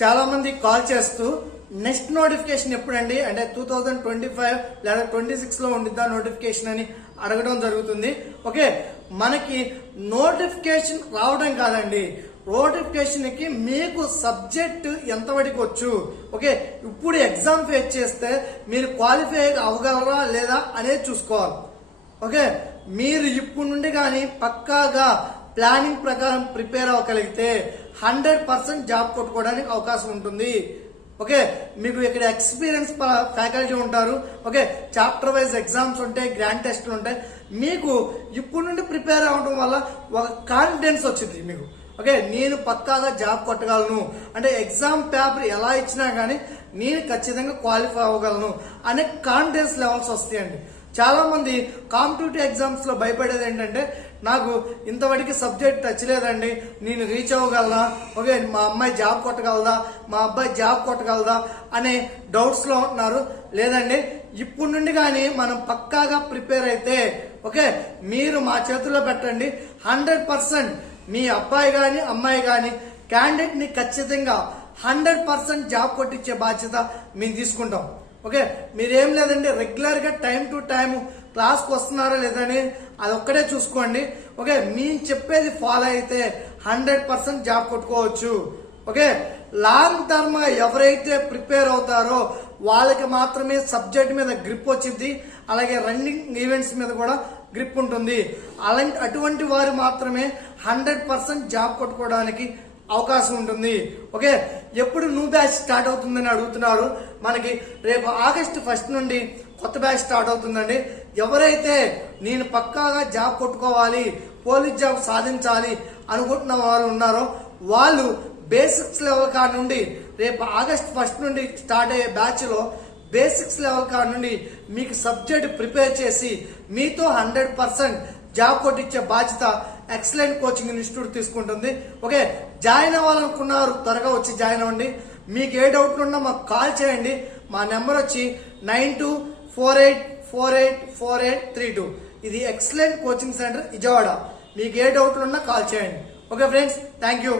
చాలా మంది కాల్ చేస్తూ నెక్స్ట్ నోటిఫికేషన్ ఎప్పుడండి అంటే 2025 లేదా 26 లో ఉండిద్దా నోటిఫికేషన్ అని అడగడం జరుగుతుంది. ఓకే, మనకి నోటిఫికేషన్ రావడం కాదండి, నోటిఫికేషన్ కి మీకు సబ్జెక్ట్ ఎంతవరకు వచ్చు, ఓకే ఇప్పుడు ఎగ్జామ్ ఫేస్ చేస్తే మీరు క్వాలిఫై అవ్వగలరా లేదా అనేది చూసుకోవాలి. ఓకే, మీరు ఇప్పుడు నుండి కానీ పక్కాగా ప్లానింగ్ ప్రకారం ప్రిపేర్ అవ్వగలిగితే 100% జాబ్ కొట్టుకోవడానికి అవకాశం ఉంటుంది. ఓకే, మీకు ఇక్కడ ఎక్స్పీరియన్స్ ఫ్యాకల్టీ ఉంటారు. ఓకే, చాప్టర్ వైజ్ ఎగ్జామ్స్ ఉంటాయి, గ్రాండ్ టెస్ట్లు ఉంటాయి. మీకు ఇప్పుడు నుండి ప్రిపేర్ అవ్వడం వల్ల ఒక కాన్ఫిడెన్స్ వచ్చింది మీకు. ఓకే, నేను పక్కాగా జాబ్ కొట్టగలను అంటే ఎగ్జామ్ పేపర్ ఎలా ఇచ్చినా కానీ నేను ఖచ్చితంగా క్వాలిఫై అవ్వగలను అనే కాన్ఫిడెన్స్ లెవెల్స్ వస్తాయండి. చాలా మంది కాంపిటేటివ్ ఎగ్జామ్స్ లో భయపడేది ఏంటంటే నాకు ఇంతవరకు సబ్జెక్ట్ టచ్ లేదండి, నేను రీచ్ అవ్వగలనా, ఓకే మా అమ్మాయి జాబ్ కొట్టగలదా, మా అబ్బాయి జాబ్ కొట్టగలదా అనే డౌట్స్ లో ఉంటున్నారు. లేదండి, ఇప్పుడు నుండి కానీ మనం పక్కాగా ప్రిపేర్ అయితే ఓకే మీరు మా చేతుల్లో పెట్టండి, 100% మీ అబ్బాయి కానీ అమ్మాయి కానీ క్యాండిడేట్ ని ఖచ్చితంగా 100% జాబ్ కొట్టించే బాధ్యత మేము తీసుకుంటాం. ఓకే, మీరేం లేదండి రెగ్యులర్ గా టైం టు టైం క్లాస్కి వస్తున్నారా లేదని అది ఒక్కడే చూసుకోండి. ఓకే, మేము చెప్పేది ఫాలో అయితే 100% జాబ్ కొట్టుకోవచ్చు. ఓకే, లాంగ్ టర్మ్ ఎవరైతే ప్రిపేర్ అవుతారో వాళ్ళకి మాత్రమే సబ్జెక్ట్ మీద గ్రిప్ వచ్చింది, అలాగే రన్నింగ్ ఈవెంట్స్ మీద కూడా గ్రిప్ ఉంటుంది. అటువంటి వారు మాత్రమే 100% జాబ్ కొట్టుకోవడానికి అవకాశం ఉంటుంది. ఓకే, ఎప్పుడు న్యూ బ్యాచ్ స్టార్ట్ అవుతుందని అడుగుతున్నారు. మనకి రేపు ఆగస్టు 1 నుండి కొత్త బ్యాచ్ స్టార్ట్ అవుతుందండి. ఎవరైతే నేను పక్కాగా జాబ్ కొట్టుకోవాలి, పోలీస్ జాబ్ సాధించాలి అనుకుంటున్న వారు ఉన్నారో వాళ్ళు బేసిక్స్ లెవెల్ కాడ నుండి రేపు ఆగస్టు 1 నుండి స్టార్ట్ అయ్యే బ్యాచ్ లో బేసిక్స్ లెవెల్ కాడ నుండి మీకు సబ్జెక్ట్ ప్రిపేర్ చేసి మీతో 100% జాబ్ కొట్టించే బాధ్యత ఎక్సలెంట్ కోచింగ్ ఇన్స్టిట్యూట్ తీసుకుంటుంది. ఓకే, జాయిన్ అవ్వాలనుకున్నారు త్వరగా వచ్చి జాయిన్ అవ్వండి. మీకు ఏ డౌట్లు ఉన్నా మాకు కాల్ చేయండి. మా నెంబర్ వచ్చి 9248484832. ఇది ఎక్సలెంట్ కోచింగ్ సెంటర్ విజయవాడ. మీకు ఏ డౌట్లు ఉన్నా కాల్ చేయండి. Okay friends, thank you.